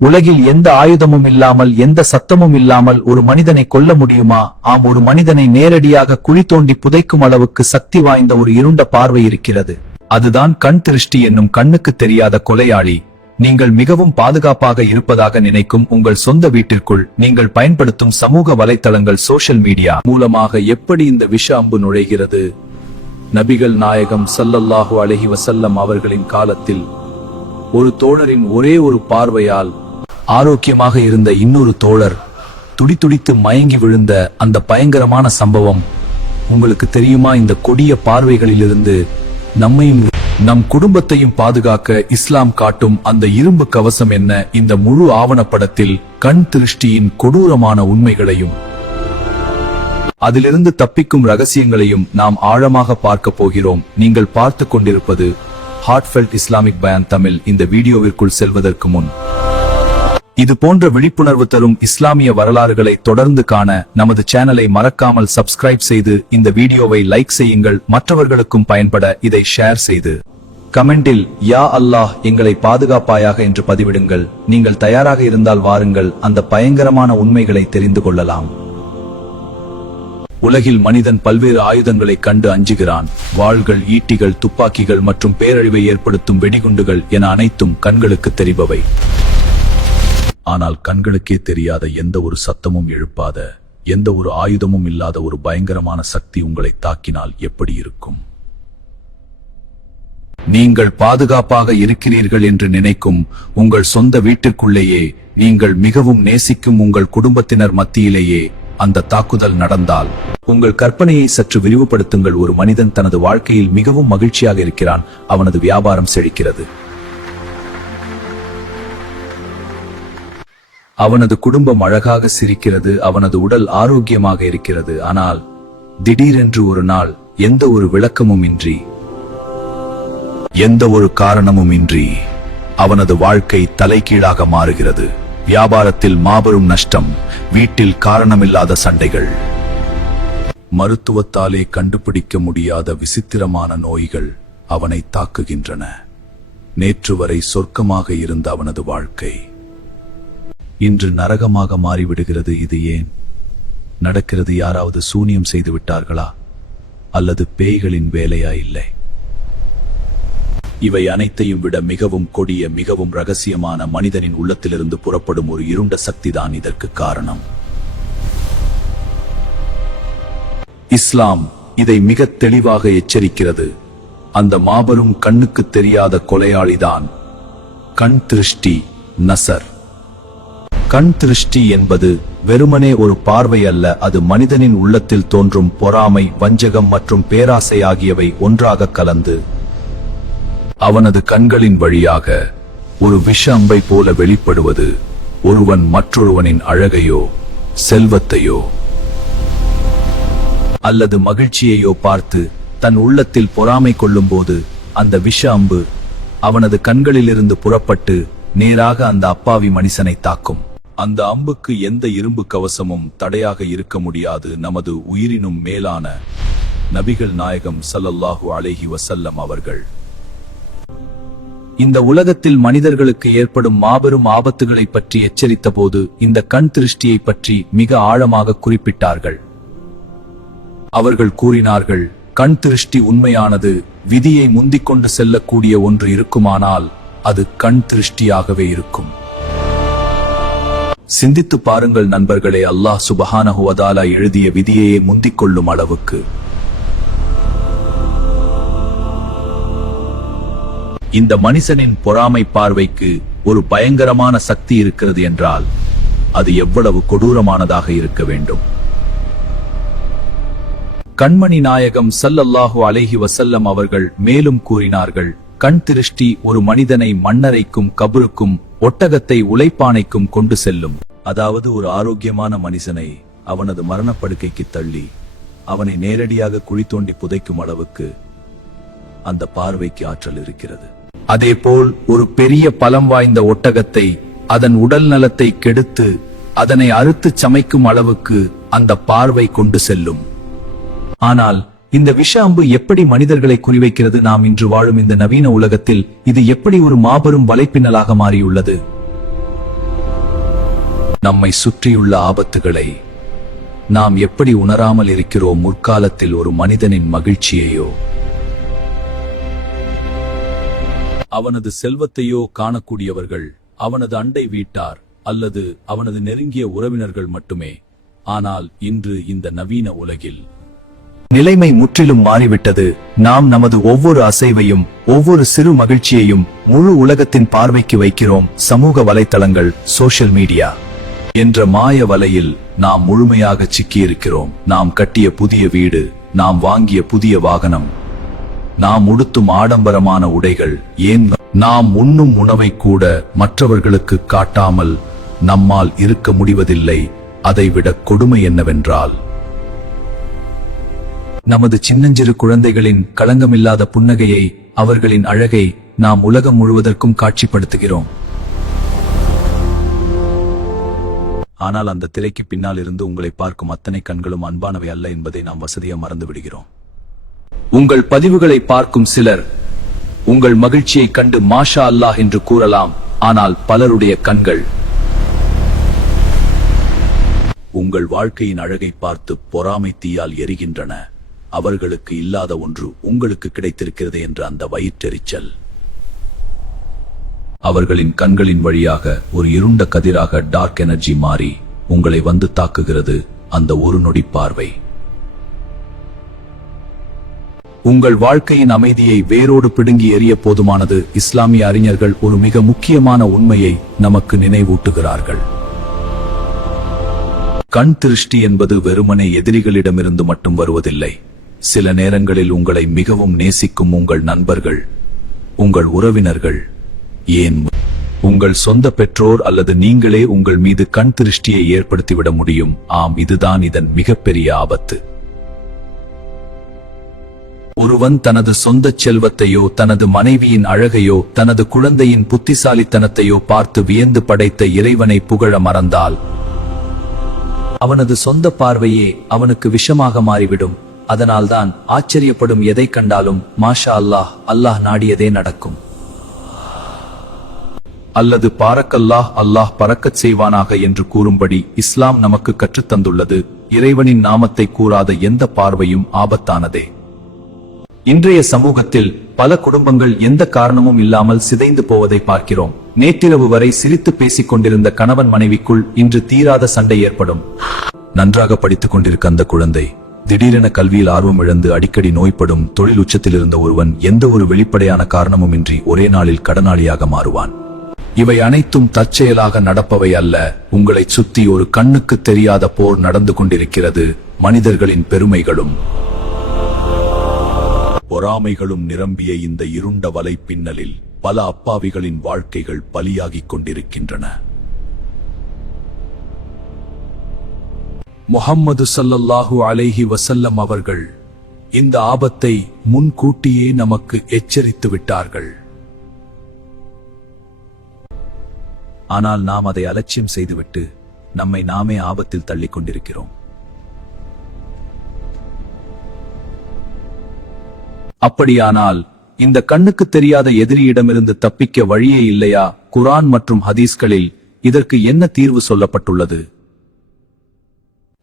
உலகில் எந்த ஆயுதமும் இல்லாமல் எந்த சத்தமும் இல்லாமல் ஒரு மனிதனை கொல்ல முடியுமா? ஆம், ஒரு மனிதனை நேரடியாக குழி தோண்டி புதைக்கும் அளவுக்கு சக்தி வாய்ந்த ஒரு இருண்ட பார்வை இருக்கிறது. அதுதான் கண் திருஷ்டி என்னும் கண்ணுக்கு தெரியாத கொலையாளி. நீங்கள் மிகவும் பாதுகாப்பாக இருப்பதாக நினைக்கும் உங்கள் சொந்த வீட்டிற்குள் நீங்கள் பயன்படுத்தும் சமூக வலைத்தளங்கள், சோஷியல் மீடியா மூலமாக எப்படி இந்த விஷ அம்பு நுழைகிறது? நபிகள் நாயகம் ஸல்லல்லாஹு அலைஹி வஸல்லம் அவர்களின் காலத்தில் ஒரு தோழரின் ஒரே ஒரு பார்வையால் ஆரோக்கியமாக இருந்த இன்னொரு தோழர் துடித்துடித்து மயங்கி விழுந்த அந்த பயங்கரமான சம்பவம் உங்களுக்கு தெரியுமா? இந்த கொடிய பார்வைகளிலிருந்து நம்மையும் நம் குடும்பத்தையும் பாதுகாக்க இஸ்லாம் காட்டும் அந்த இரும்பு கவசம் என்ன? இந்த முழு ஆவணப்படத்தில் கண் திருஷ்டியின் கொடூரமான உண்மைகளையும் அதிலிருந்து தப்பிக்கும் ரகசியங்களையும் நாம் ஆழமாக பார்க்க போகிறோம். நீங்கள் பார்த்து கொண்டிருப்பது ஹார்ட்ஃபெல்ட் இஸ்லாமிக் பயான் தமிழ். இந்த வீடியோவிற்குள் செல்வதற்கு முன் இது போன்ற விழிப்புணர்வு தரும் இஸ்லாமிய வரலாறுகளை தொடர்ந்து காண நமது சேனலை மறக்காமல் சப்ஸ்கிரைப் செய்து இந்த வீடியோவை லைக் செய்யுங்கள். மற்றவர்களுக்கும் பயன்பட இதை ஷேர் செய்து கமெண்டில் யா அல்லாஹ் எங்களை பாதுகாப்பாயாக என்று பதிவிடுங்கள். நீங்கள் தயாராக இருந்தால் வாருங்கள், அந்த பயங்கரமான உண்மைகளை தெரிந்து கொள்ளலாம். உலகில் மனிதன் பல்வேறு ஆயுதங்களை கண்டு அஞ்சுகிறான். வாள்கள், ஈட்டிகள், துப்பாக்கிகள் மற்றும் பேரழிவை ஏற்படுத்தும் வெடிகுண்டுகள் என அனைத்தும் கண்களுக்கு தெரிபவை. ஆனால் கண்களுக்கே தெரியாத, எந்த ஒரு சத்தமும் எழுப்பாத, எந்த ஒரு ஆயுதமும் இல்லாத ஒரு பயங்கரமான சக்தி உங்களை தாக்கினால் எப்படி இருக்கும்? நீங்கள் பாதுகாப்பாக இருக்கிறீர்கள் என்று நினைக்கும் உங்கள் சொந்த வீட்டிற்குள்ளேயே, நீங்கள் மிகவும் நேசிக்கும் உங்கள் குடும்பத்தினர் மத்தியிலேயே அந்த தாக்குதல் நடந்தால், உங்கள் கற்பனையை சற்று விரிவுபடுத்துங்கள். ஒரு மனிதன் தனது வாழ்க்கையில் மிகவும் மகிழ்ச்சியாக இருக்கிறான். அவனது வியாபாரம் செழிக்கிறது, அவனது குடும்பம் அழகாக சிரிக்கிறது, அவனது உடல் ஆரோக்கியமாக இருக்கிறது. ஆனால் திடீரென்று ஒரு நாள், எந்த ஒரு விளக்கமும் இன்றி, எந்த ஒரு காரணமும் இன்றி அவனது வாழ்க்கை தலைகீழாக மாறுகிறது. வியாபாரத்தில் மாபெரும் நஷ்டம், வீட்டில் காரணமில்லாத சண்டைகள், மருத்துவத்தாலே கண்டுபிடிக்க முடியாத விசித்திரமான நோய்கள் அவனை தாக்குகின்றன. நேற்று வரை சொர்க்கமாக இருந்த அவனது வாழ்க்கை இன்று நரகமாக மாறிவிடுகிறது. இது ஏன் நடக்கிறது? யாராவது சூனியம் செய்து விட்டார்களா? அல்லது பேய்களின் வேலையா? இல்லை, இவை அனைத்தையும் விட மிகவும் கொடிய, மிகவும் ரகசியமான, மனிதனின் உள்ளத்திலிருந்து புறப்படும் ஒரு இருண்ட சக்திதான் இதற்கு காரணம். இஸ்லாம் இதை மிக தெளிவாக எச்சரிக்கிறது. அந்த மாபெரும் கண்ணுக்கு தெரியாத கொலையாளிதான் கண் திருஷ்டி, நசர். கண் திருஷ்டி என்பது வெறுமனே ஒரு பார்வை அல்ல. அது மனிதனின் உள்ளத்தில் தோன்றும் பொறாமை, வஞ்சகம் மற்றும் பேராசை ஆகியவை ஒன்றாக கலந்து அவனது கண்களின் வழியாக ஒரு விஷ அம்பை போல வெளிப்படுவது. ஒருவன் மற்றொருவனின் அழகையோ, செல்வத்தையோ அல்லது மகிழ்ச்சியையோ பார்த்து தன் உள்ளத்தில் பொறாமை கொள்ளும் போது, அந்த விஷ அம்பு அவனது கண்களிலிருந்து புறப்பட்டு நேராக அந்த அப்பாவி மனிதனை தாக்கும். அந்த அம்புக்கு எந்த இரும்பு கவசமும் தடையாக இருக்க முடியாது. நமது உயிரினும் மேலான நபிகள் நாயகம் ஸல்லல்லாஹு அலைஹி வஸல்லம் அவர்கள் இந்த உலகத்தில் மனிதர்களுக்கு ஏற்படும் மாபெரும் ஆபத்துகளை பற்றி எச்சரித்த போது இந்த கண் திருஷ்டியை பற்றி மிக ஆழமாக குறிப்பிட்டார்கள். அவர்கள் கூறினார்கள், கண் திருஷ்டி உண்மையானது. விதியை முந்திக் கொண்டு செல்லக்கூடிய ஒன்று இருக்குமானால் அது கண் திருஷ்டியாகவே இருக்கும். சிந்தித்து பாருங்கள் நண்பர்களே, அல்லாஹ் சுப்ஹானஹு வ தஆலா எழுதிய விதியையே முந்திக் கொள்ளும் அளவுக்கு இந்த மனிதனின் பொறாமை பார்வைக்கு ஒரு பயங்கரமான சக்தி இருக்கிறது என்றால் அது எவ்வளவு கொடூரமானதாக இருக்க வேண்டும்? கண்மணி நாயகம் ஸல்லல்லாஹு அலைஹி வஸல்லம் அவர்கள் மேலும் கூறினார்கள், கண் திருஷ்டி ஒரு மனிதனை மண்ணறைக்கும், கபருக்கும், ஒட்டகத்தை உழைப்பானைக்கும் கொண்டு செல்லும். அதாவது ஒரு ஆரோக்கியமான மனிதனை அவனது மரணப்படுக்கைக்கு தள்ளி அவனை நேரடியாக குழி தோண்டி புதைக்கும் அளவுக்கு அந்த பார்வைக்கு ஆற்றல் இருக்கிறது. அதேபோல் ஒரு பெரிய பலம் வாய்ந்த ஒட்டகத்தை அதன் உடல் நலத்தை கெடுத்து அதனை அறுத்து சமைக்கும் அளவுக்கு அந்த பார்வை கொண்டு செல்லும். ஆனால் இந்த விஷ அம்பு எப்படி மனிதர்களை குறிவைக்கிறது? நாம் இன்று வாழும் இந்த நவீன உலகத்தில் இது எப்படி ஒரு மாபெரும் வலைப்பின்னலாக மாறியுள்ளது? நம்மை சுற்றியுள்ள ஆபத்துகளை நாம் எப்படி உணராமல் இருக்கிறோம்? முற்காலத்தில் ஒரு மனிதனின் மகிழ்ச்சியையோ அவனது செல்வத்தையோ காணக்கூடியவர்கள் அவனது அண்டை வீட்டார் அல்லது அவனது நெருங்கிய உறவினர்கள் மட்டுமே. ஆனால் இன்று இந்த நவீன உலகில் நிலைமை முற்றிலும் மாறிவிட்டது. நாம் நமது ஒவ்வொரு அசைவையும் ஒவ்வொரு சிறு மகிழ்ச்சியையும் முழு உலகத்தின் பார்வைக்கு வைக்கிறோம். சமூக வலைத்தளங்கள், சோஷியல் மீடியா என்ற மாய வலையில் நாம் முழுமையாக சிக்கியிருக்கிறோம். நாம் கட்டிய புதிய வீடு, நாம் வாங்கிய புதிய வாகனம், நாம் உடுத்தும் ஆடம்பரமான உடைகள், ஏன் நாம் உண்ணும் உணவை கூட மற்றவர்களுக்கு காட்டாமல் நம்மால் இருக்க முடிவதில்லை. அதைவிட கொடுமை என்னவென்றால் நமது சின்னஞ்சிறு குழந்தைகளின் களங்கமில்லாத புன்னகையை, அவர்களின் அழகை நாம் உலகம் முழுவதற்கும் காட்சிப்படுத்துகிறோம். ஆனால் அந்த திரைக்கு பின்னால் இருந்து உங்களை பார்க்கும் அத்தனை கண்களும் அன்பானவை அல்ல என்பதை நாம் வசதியாக மறந்து விடுகிறோம். உங்கள் பதிவுகளை பார்க்கும் சிலர் உங்கள் மகிழ்ச்சியை கண்டு மாஷா அல்லாஹ் என்று கூறலாம். ஆனால் பலருடைய கண்கள் உங்கள் வாழ்க்கையின் அழகை பார்த்து பொறாமை தீயால் எரிகின்றன. அவர்களுக்கு இல்லாத ஒன்று உங்களுக்கு கிடைத்திருக்கிறது என்ற அந்த வயிற்றெரிச்சல் அவர்களின் கண்களின் வழியாக ஒரு இருண்ட கதிராக டார்க் எனர்ஜி மாறி உங்களை வந்து தாக்குகிறது. அந்த ஒரு நொடி பார்வை உங்கள் வாழ்க்கையின் அமைதியை வேரோடு பிடுங்கி எறிய போதுமானது. இஸ்லாமிய அறிஞர்கள் ஒரு மிக முக்கியமான உண்மையை நமக்கு நினைவூட்டுகிறார்கள். கண் திருஷ்டி என்பது வெறுமனே எதிரிகளிடமிருந்து மட்டும் வருவதில்லை. சில நேரங்களில் உங்களை மிகவும் நேசிக்கும் உங்கள் நண்பர்கள், உங்கள் உறவினர்கள், ஏன் உங்கள் சொந்த பெற்றோர் அல்லது நீங்களே உங்கள் மீது கண் திருஷ்டியை ஏற்படுத்திவிட முடியும். ஆம், இதுதான் இதன் மிகப்பெரிய ஆபத்து. ஒருவன் தனது சொந்த செல்வத்தையோ, தனது மனைவியின் அழகையோ, தனது குழந்தையின் புத்திசாலித்தனத்தையோ பார்த்து வியந்து படைத்த இறைவனை புகழ மறந்தால் அவனது சொந்த பார்வையே அவனுக்கு விஷமாக மாறிவிடும். அதனால்தான் ஆச்சரியப்படும் எதை கண்டாலும் மாஷா அல்லாஹ், அல்லாஹ் நாடியதே நடக்கும், அல்லது பாரக்கல்லாஹ், அல்லாஹ் பறக்கச் செய்வானாக என்று கூறும்படி இஸ்லாம் நமக்கு கற்றுத்தந்துள்ளது. இறைவனின் நாமத்தை கூறாத எந்த பார்வையும் ஆபத்தானதே. இன்றைய சமூகத்தில் பல குடும்பங்கள் எந்த காரணமும் இல்லாமல் சிதைந்து போவதை பார்க்கிறோம். நேற்றிரவு வரை சிரித்து பேசிக் கொண்டிருந்த கணவன் மனைவிக்குள் இன்று தீராத சண்டை ஏற்படும். நன்றாக படித்துக் கொண்டிருக்க அந்த குழந்தை திடீரென கல்வியில் ஆர்வம் இழந்து அடிக்கடி நோய்படும். தொழில் உச்சத்தில் இருந்த ஒருவன் எந்த ஒரு வெளிப்படையான காரணமுமின்றி ஒரே நாளில் கடனாளியாக மாறுவான். இவை அனைத்தும் தற்செயலாக நடப்பவை அல்ல. உங்களை சுத்தி ஒரு கண்ணுக்கு தெரியாத போர் நடந்து கொண்டிருக்கிறது. மனிதர்களின் பெருமைகளும் பொறாமைகளும் நிரம்பிய இந்த இருண்ட வலை பின்னலில் பல அப்பாவிகளின் வாழ்க்கைகள் பலியாகிக் கொண்டிருக்கின்றன. முஹம்மது ஸல்லல்லாஹு அலைஹி வஸல்லம் அவர்கள் இந்த ஆபத்தை முன்கூட்டியே நமக்கு எச்சரித்து விட்டார்கள். ஆனால் நாம் அதை அலட்சியம் செய்துவிட்டு நம்மை நாமே ஆபத்தில் தள்ளிக் கொண்டிருக்கிறோம். அப்படியானால் இந்த கண்ணுக்கு தெரியாத எதிரியிடமிருந்து தப்பிக்க வழியே இல்லையா? குர்ஆன் மற்றும் ஹதீஸ்களில் இதற்கு என்ன தீர்வு சொல்லப்பட்டுள்ளது?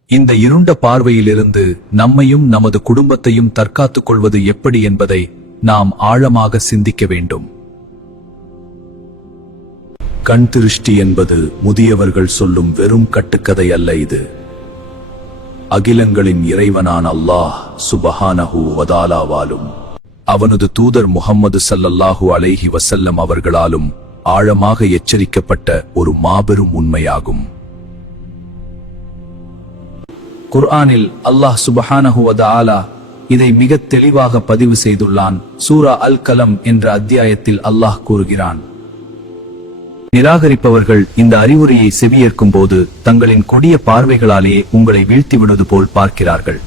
இந்த இருண்ட பார்வையிலிருந்து நம்மையும் நமது குடும்பத்தையும் தற்காத்துக் கொள்வது எப்படி என்பதை நாம் ஆழமாக சிந்திக்க வேண்டும். கண் திருஷ்டி என்பது முதியவர்கள் சொல்லும் வெறும் கட்டுக்கதை அல்ல. இது அகிலங்களின் இறைவனான அல்லாஹ் சுப்ஹானஹு வ தஆலாவாலும் அவனது தூதர் முஹம்மது ஸல்லல்லாஹு அலைஹி வஸல்லம் அவர்களாலும் ஆழமாக எச்சரிக்கப்பட்ட ஒரு மாபெரும் உண்மையாகும். குர்ஆனில் அல்லாஹ் சுப்ஹானஹு வ தஆலா இதை மிக தெளிவாக பதிவு செய்துள்ளான். சூரா அல் கலம் என்ற அத்தியாயத்தில் அல்லாஹ் கூறுகிறான், நிராகரிப்பவர்கள் இந்த அறிவுரையை செவியேற்கும் போது தங்களின் கொடிய பார்வைகளாலேயே உங்களை வீழ்த்திவிடுவது போல் பார்க்கிறார்கள்.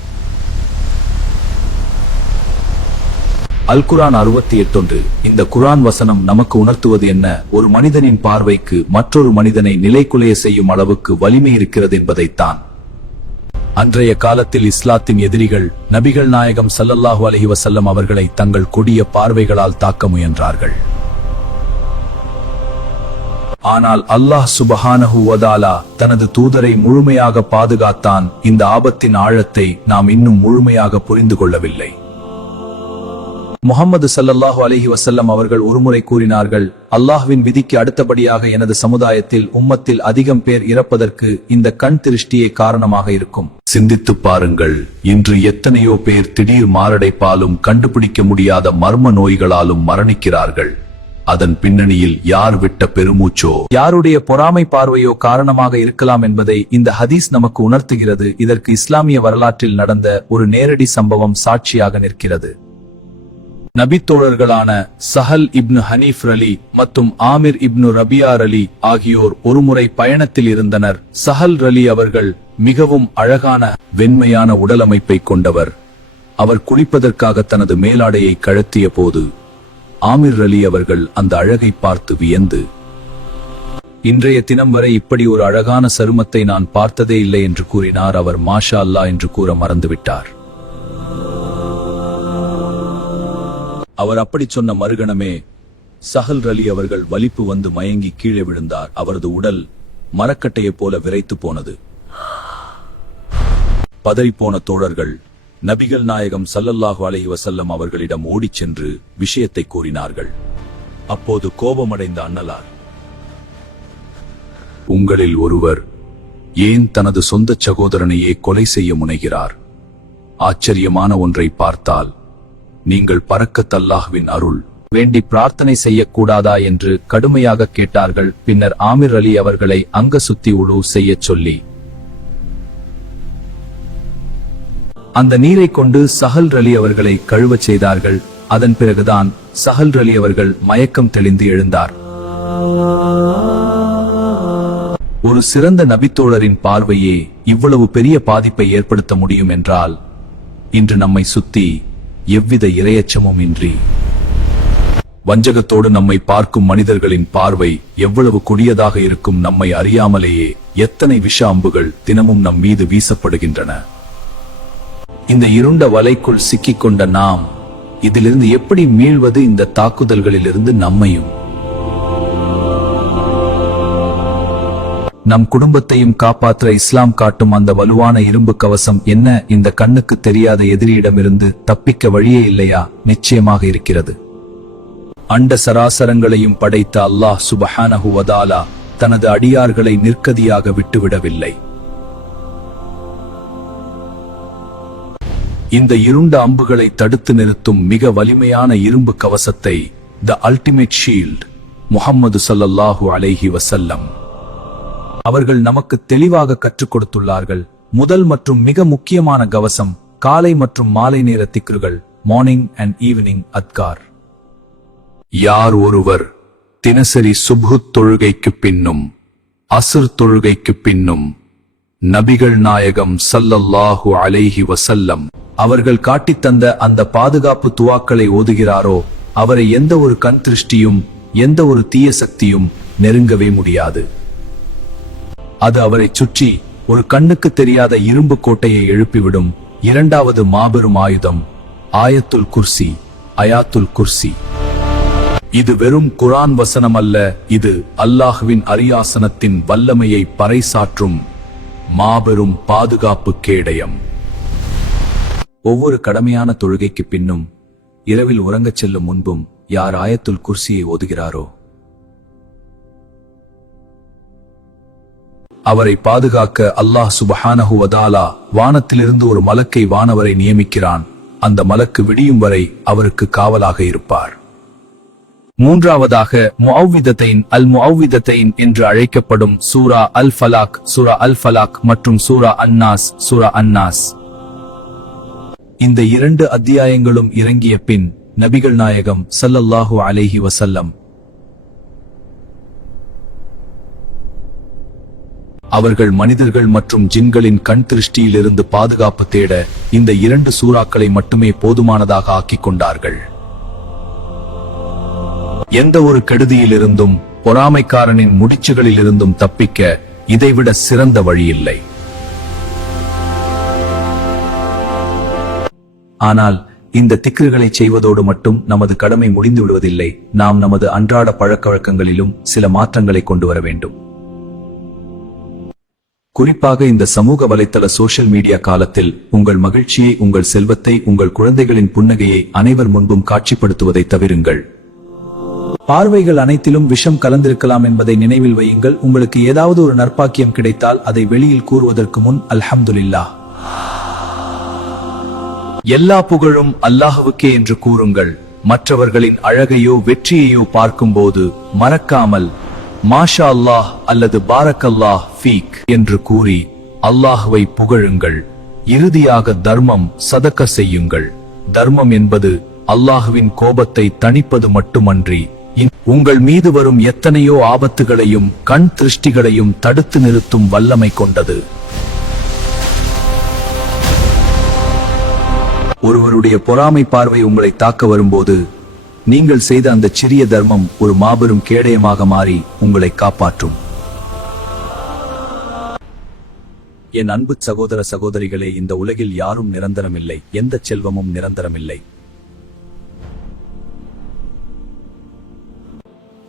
அல் குர்ஆன் 68. இந்த குர்ஆன் வசனம் நமக்கு உணர்த்துவது என்ன? ஒரு மனிதனின் பார்வைக்கு மற்றொரு மனிதனை நிலைகுலைய செய்யும் அளவுக்கு வலிமை இருக்கிறது என்பதைத்தான். அன்றைய காலத்தில் இஸ்லாத்தின் எதிரிகள் நபிகள் நாயகம் ஸல்லல்லாஹு அலைஹி வஸல்லம் அவர்களை தங்கள் கொடிய பார்வைகளால் தாக்க முயன்றார்கள். ஆனால் அல்லாஹ் சுபஹானஹு வ தஆலா தனது தூதரை முழுமையாக பாதுகாத்தான். இந்த ஆபத்தின் ஆழத்தை நாம் இன்னும் முழுமையாக புரிந்து கொள்ளவில்லை. முஹம்மது ஸல்லல்லாஹு அலைஹி வஸல்லம் அவர்கள் ஒருமுறை கூறினார்கள், அல்லாஹ்வின் விதிக்கு அடுத்தபடியாக எனது சமுதாயத்தில் உம்மத்தில் அதிகம் பேர் இறப்பதற்கு இந்த கண் திருஷ்டியே காரணமாக இருக்கும். சிந்தித்து பாருங்கள், இன்று எத்தனையோ பேர் திடீர் மாரடைப்பாலும் கண்டுபிடிக்க முடியாத மர்ம நோய்களாலும் மரணிக்கிறார்கள். அதன் பின்னணியில் யார் விட்ட பெருமூச்சோ, யாருடைய பொறாமை பார்வையோ காரணமாக இருக்கலாம் என்பதை இந்த ஹதீஸ் நமக்கு உணர்த்துகிறது. இதற்கு இஸ்லாமிய வரலாற்றில் நடந்த ஒரு நேரடி சம்பவம் சாட்சியாக நிற்கிறது. நபித்தோழர்களான சஹல் இப்னு ஹனீஃப் ரலி மற்றும் ஆமிர் இப்னு ரபியா ரலி ஆகியோர் ஒருமுறை பயணத்தில் இருந்தனர். சஹல் ரலி அவர்கள் மிகவும் அழகான வெண்மையான உடலமைப்பை கொண்டவர். அவர் குளிப்பதற்காக தனது மேலாடையை கழற்றிய போது ஆமிர் ரலி அவர்கள் அந்த அழகை பார்த்து வியந்து, இன்றைய தினம் வரை இப்படி ஒரு அழகான சருமத்தை நான் பார்த்ததே இல்லை என்று கூறினார். அவர் மாஷா அல்லாஹ் என்று கூற மறந்துவிட்டார். அவர் அப்படி சொன்ன மறுகணமே சஹல் ரலி அவர்கள் வலிப்பு வந்து மயங்கி கீழே விழுந்தார். அவரது உடல் மரக்கட்டையைப் போல விரைத்து போனது. பதறிப்போன தோழர்கள் நபிகள் நாயகம் ஸல்லல்லாஹு அலைஹி வஸல்லம் அவர்களிடம் ஓடிச் சென்று விஷயத்தை கூறினார்கள். அப்போது கோபமடைந்த அன்னலார், உங்களில் ஒருவர் ஏன் தனது சொந்த சகோதரனையே கொலை செய்ய முனைகிறார்? ஆச்சரியமான ஒன்றை பார்த்தால், நீங்கள் பரக்கத் அல்லாஹ்வின் அருள் வேண்டி பிரார்த்தனை செய்யக்கூடாதா என்று கடுமையாக கேட்டார்கள். பின்னர் ஆமிர் அலி அவர்களை அங்க சுத்தி உழு செய்யச் சொல்லி அந்த நீரை கொண்டு சஹல் ரலி அவர்களை கழுவச் செய்தார்கள். அதன் பிறகுதான் சஹல் ரலி அவர்கள் மயக்கம் தெளிந்து எழுந்தார். ஒரு சிறந்த நபித்தோழரின் பார்வையே இவ்வளவு பெரிய பாதிப்பை ஏற்படுத்த முடியும் என்றால், இன்று நம்மை சுத்தி எவ்வித இரையச்சமும் இன்றி வஞ்சகத்தோடு நம்மை பார்க்கும் மனிதர்களின் பார்வை எவ்வளவு கொடியதாக இருக்கும். நம்மை அறியாமலேயே எத்தனை விஷ அம்புகள் தினமும் நம் மீது வீசப்படுகின்றன. இந்த இருண்ட வலைக்குள் சிக்கிக்கொண்ட நாம் இதிலிருந்து எப்படி மீள்வது? இந்த தாக்குதல்களிலிருந்து நம்மையும் நம் குடும்பத்தையும் காப்பாற்ற இஸ்லாம் காட்டும் அந்த வலுவான இரும்பு கவசம் என்ன? இந்த கண்ணுக்கு தெரியாத எதிரியிடமிருந்து தப்பிக்க வழியே இல்லையா? நிச்சயமாக இருக்கிறது. அண்ட சராசரங்களையும் படைத்த அல்லாஹ் சுபஹானஹு வ தஆலா தனது அடியார்களை நிர்கதியாக விட்டுவிடவில்லை. இந்த இருண்ட அம்புகளை தடுத்து நிறுத்தும் மிக வலிமையான இரும்பு கவசத்தை தி அல்டிமேட் ஷீல்ட் முஹம்மது ஸல்லல்லாஹு அலைஹி வஸல்லம் அவர்கள் நமக்கு தெளிவாக கற்றுக் கொடுத்துள்ளார்கள். முதல் மற்றும் மிக முக்கியமான கவசம் காலை மற்றும் மாலை நேர திக்ருகள், மார்னிங் அண்ட் ஈவினிங் அத்கார். யார் ஒருவர் தினசரி சுப்ஹுத் தொழுகைக்கு பின்னும் அஸ்ர் தொழுகைக்கு பின்னும் நபிகள் நாயகம் ஸல்லல்லாஹு அலைஹி வஸல்லம் அவர்கள் காட்டித்தந்த அந்த பாதுகாப்பு துவாக்களை ஓதுகிறாரோ, அவரை எந்த ஒரு கண் திருஷ்டியும் எந்த ஒரு தீய சக்தியும் நெருங்கவே முடியாது. அது அவரை சுற்றி ஒரு கண்ணுக்கு தெரியாத இரும்பு கோட்டையை எழுப்பிவிடும். இரண்டாவது மாபெரும் ஆயுதம் ஆயத்துல் குர்சி, அயாத்துல் குர்சி. இது வெறும் குர்ஆன் வசனம் அல்ல, இது அல்லாஹ்வின் அரியாசனத்தின் வல்லமையை பறைசாற்றும் மாபெரும் பாதுகாப்பு கேடயம். ஒவ்வொரு கடமையான தொழுகைக்கு பின்னும் இரவில் உறங்கச் செல்லும் முன்பும் யார் ஆயத்துல் குர்சியை ஓதுகிறாரோ, அவரை பாதுகாக்க அல்லாஹ் சுப்ஹானஹு வ தஆலா வானத்திலிருந்து ஒரு மலக்கை வானவரை நியமிக்கிறான். அந்த மலக்கு விடியும் வரை அவருக்கு காவலாக இருப்பார். மூன்றாவதாக முஅவ்விதத்தைன் அல் முஅவ்விதத்தைன் என்று அழைக்கப்படும் சூரா அல் ஃபலாக், சூரா அல் ஃபலாக் மற்றும் சூரா அன்னாஸ், சூரா அன்னாஸ். இந்த இரண்டு அத்தியாயங்களும் இறங்கிய பின் நபிகள் நாயகம் ஸல்லல்லாஹு அலைஹி வஸல்லம் அவர்கள் மனிதர்கள் மற்றும் ஜின்களின் கண் திருஷ்டியிலிருந்து பாதுகாப்பு தேட இந்த இரண்டு சூறாக்களை மட்டுமே போதுமானதாக ஆக்கிக் கொண்டார்கள். எந்த ஒரு கெடுதியிலிருந்தும் பொறாமைக்காரனின் முடிச்சுகளிலிருந்தும் தப்பிக்க இதைவிட சிறந்த வழியில்லை. ஆனால் இந்த திக்ருகளை செய்வதோடு மட்டும் நமது கடமை முடிந்து விடுவதில்லை. நாம் நமது அன்றாட பழக்கவழக்கங்களிலும் சில மாற்றங்களை கொண்டு வர வேண்டும். குறிப்பாக இந்த சமூக வலைத்தள சோஷியல் மீடியா காலத்தில் உங்கள் மகிழ்ச்சியை, உங்கள் செல்வத்தை, உங்கள் குழந்தைகளின் புன்னகையை அனைவர் முன்பும் காட்சிப்படுத்துவதை தவிருங்கள். பார்வைகள் அனைத்திலும் விஷம் கலந்திருக்கலாம் என்பதை நினைவில் வையுங்கள். உங்களுக்கு ஏதாவது ஒரு நற்பாக்கியம் கிடைத்தால் அதை வெளியில் கூறுவதற்கு முன் அல்ஹம்துலில்லாஹ், எல்லா புகழும் அல்லாஹ்வுக்கே என்று கூறுங்கள். மற்றவர்களின் அழகையோ வெற்றியையோ பார்க்கும்போது மறக்காமல் மாஷா அல்லாஹ் அல்லது பாரக்கல்லாஹ் ஃபீக் என்று கூறி அல்லாஹ்வை புகழுங்கள். இறுதியாக தர்மம், சதக்க செய்யுங்கள். தர்மம் என்பது அல்லாஹ்வின் கோபத்தை தணிப்பது மட்டுமன்றி உங்கள் மீது வரும் எத்தனையோ ஆபத்துகளையும் கண் திருஷ்டிகளையும் தடுத்து நிறுத்தும் வல்லமை கொண்டது. ஒருவருடைய பொறாமை பார்வை உங்களை தாக்க வரும்போது நீங்கள் செய்த அந்த சிறிய தர்மம் ஒரு மாபெரும் கேடயமாக மாறி உங்களை காப்பாற்றும். என் அன்பு சகோதர சகோதரிகளே, இந்த உலகில் யாரும் நிரந்தரமில்லை, எந்த செல்வமும் நிரந்தரமில்லை.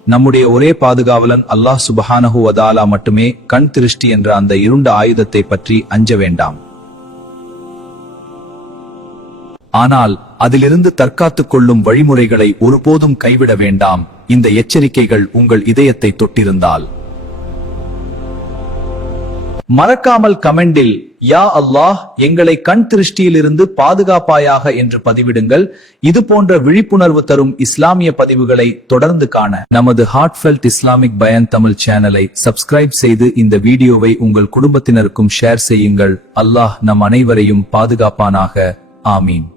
நம்முடைய ஒரே பாதுகாவலன் அல்லாஹ் சுப்ஹானஹு வ தஆலா மட்டுமே. கண் திருஷ்டி என்ற அந்த இருண்ட ஆயுதத்தை பற்றி அஞ்ச வேண்டாம். ஆனால் அதிலிருந்து தற்காத்துக் கொள்ளும் வழிமுறைகளை ஒருபோதும் கைவிட வேண்டாம். இந்த எச்சரிக்கைகள் உங்கள் இதயத்தை தொட்டிருந்தால் மறக்காமல் கமெண்டில் யா அல்லாஹ் எங்களை கண் திருஷ்டியிலிருந்து பாதுகாப்பாயாக என்று பதிவிடுங்கள். இது போன்ற விழிப்புணர்வு தரும் இஸ்லாமிய பதிவுகளை தொடர்ந்து காண நமது ஹார்ட்ஃபெல்ட் இஸ்லாமிக் பயான் தமிழ் சேனலை சப்ஸ்கிரைப் செய்து இந்த வீடியோவை உங்கள் குடும்பத்தினருக்கும் ஷேர் செய்யுங்கள். அல்லாஹ் நம் அனைவரையும் பாதுகாப்பானாக. ஆமீன்.